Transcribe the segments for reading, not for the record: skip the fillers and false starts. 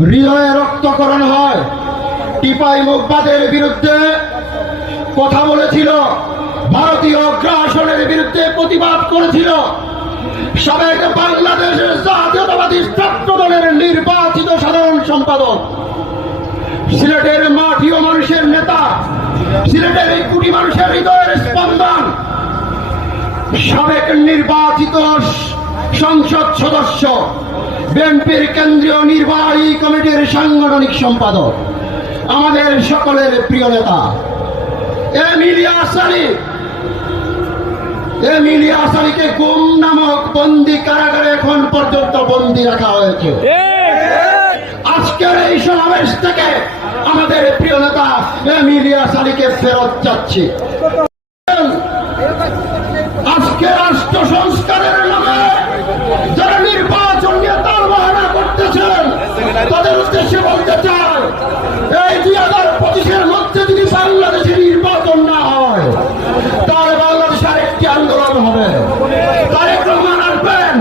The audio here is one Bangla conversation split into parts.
হৃদয়ে রক্তকরণ হয়। টিপাই মুখবাদের বিরুদ্ধে কথা বলেছিল, ভারতীয় আগ্রাসনের বিরুদ্ধে প্রতিবাদ করেছিল সাবেক বাংলাদেশের জাতীয়তাবাদী ছাত্র দলের নির্বাচিত সাধারণ সম্পাদক, সিলেটের মাটি ও মানুষের নেতা, সিলেটের এই কোটি মানুষের হৃদয়ের স্পন্দন, সাবেক নির্বাচিত সংসদ সদস্য, বিএনপির কেন্দ্রীয় নির্বাহী কমিটির সাংগঠনিক সম্পাদক, আমাদের সকলের প্রিয় নেতা এম ইলিয়াস আলী। এম ইলিয়াস আলীকে গুম নামক বন্দি কারাগারে এখন পর্যন্ত বন্দি রাখা হয়েছে। আজকের এই সমাবেশ থেকে আমাদের প্রিয় নেতা এম ইলিয়াস আলীকে ফেরত যাচ্ছে। আজকে রাষ্ট্র সংস্কারের নামে যারা নির্বাচন নিয়ে তালবাহানা করতেছেন তাদের উদ্দেশ্যে বলতে চাই, এই 2025-এর মধ্যে যদি বাংলাদেশে নির্বাচন না হয় তাহলে বাংলাদেশে আরেকটি আন্দোলন হবে। তারেক রহমান আসবেন,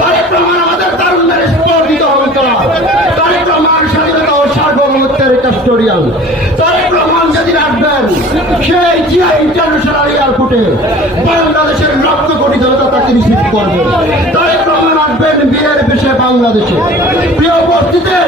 তারেক রহমান আমাদের তারুণ্যের স্পর্ধিত হবে। তারেক রহমান স্বাধীনতা ও সার্বভৌমত্বের কাস্টোডিয়ান। তারেক রহমান যেদিন আসবেন সেই জিয়া ইন্টারন্যাশনাল এয়ারপোর্টে বাংলাদেশের লক্ষ কোটি জনতা তাকে রিসিভ করবে। তারেক রহমান আসবেন বীরের বেশে বাংলাদেশে। প্রিয় উপস্থিতি।